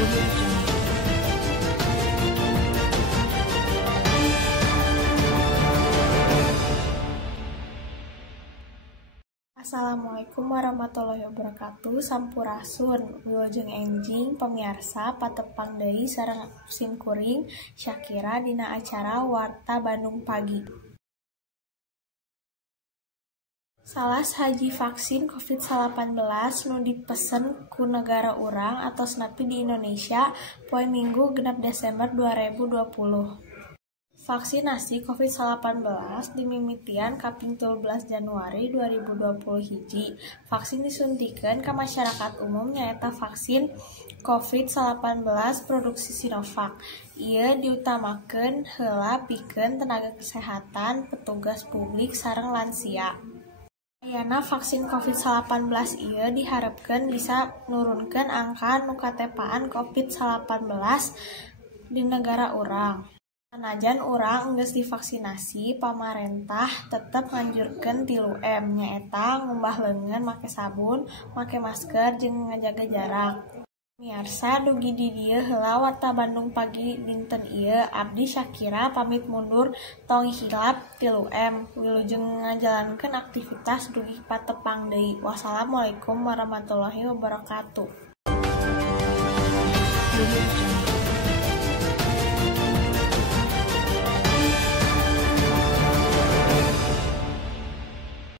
Assalamualaikum warahmatullahi wabarakatuh. Sampurasun wilujeng enjing pemirsa patepang deui sareng simkuring Syakira dina acara Warta Bandung Pagi. Salah saji vaksin COVID-19 nu dipesen ku negara urang atos nepi di Indonesia poe Minggu genep Desember 2020. Vaksinasi COVID-19 dimimitian kaping 13 Januari 2020 hiji. Vaksin disuntikeun ka masyarakat umum nyaeta vaksin COVID-19 produksi Sinovac. Ieu diutamakeun heula pikeun tenaga kesehatan, petugas publik sareng lansia. Ayeuna vaksin COVID-19 ieu diharepkeun bisa nurunkeun angka nu katepaan COVID-19 di negara urang. Sanajan urang geus divaksinasi, pamarentah tetep nganjurkeun 3M nyaeta ngumbah leungeun, make sabun, make masker, jeung ngajaga jarak. Miarsa dugi di dieu heula Warta Bandung Pagi dinten ieu. Abdi Syakira pamit mundur tong hilap 3M wilujeng ngajalankeun aktivitas dugi patepang deui. Wassalamualaikum warahmatullahi wabarakatuh.